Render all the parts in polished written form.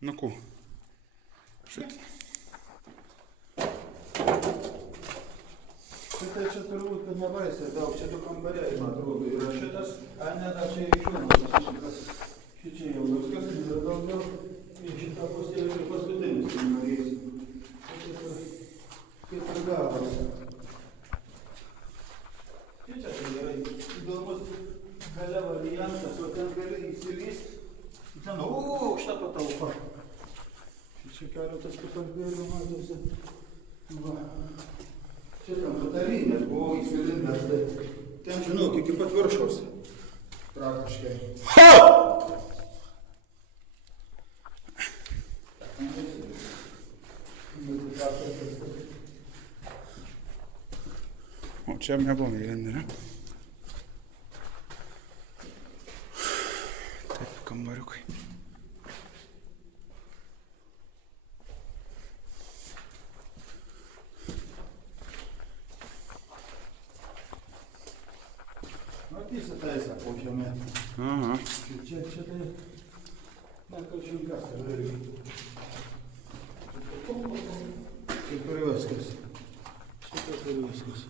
Nu ko. Šit. Šitai čia turbūt, kad nebaisiai daug, čia du kambariai, man atrodo, yra šitas, a ne, dar čia iš vienos, šičia jau viskas, yra daugiau, į šitą pusę ir paskutinis kambarys. Kaip ir gavosi. Šičia tai yra įdomus gale variantas, o ten gali įsilysti. Ten aukšta patalpa. Šičia keletas patalpėlių matosi. Va. Čia ten patalinės buvo įsilindęs, tai ten, žinok, iki pat viršaus. Praktiškai. O čia neblogai įlindi, ne? Taip, kambariukai. Įsitaisa po žemė. Aha. Čia tai nekačinkas yra irgi. Kaip ir viskas. Šitas ir viskas.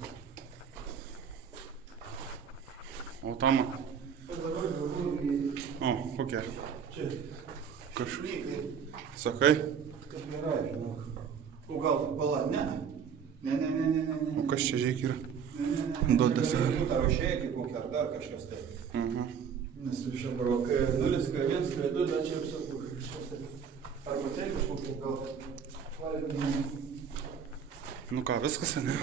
O tam... Ir dabar galvoju į... O, kokia? Čia. Kažkaip. Sakai? Kaip yra, žinok. O gal pala? Ne. Ne. O kas čia žiek yra? Duodas yra. Ar šėki kokia, ar dar kažkas tai. Nes čia brokai 0, K1, K2, dar čia visokų kažkas tai. Arba tai kažkokia gal valgymų. Nu ką, viskas, ne?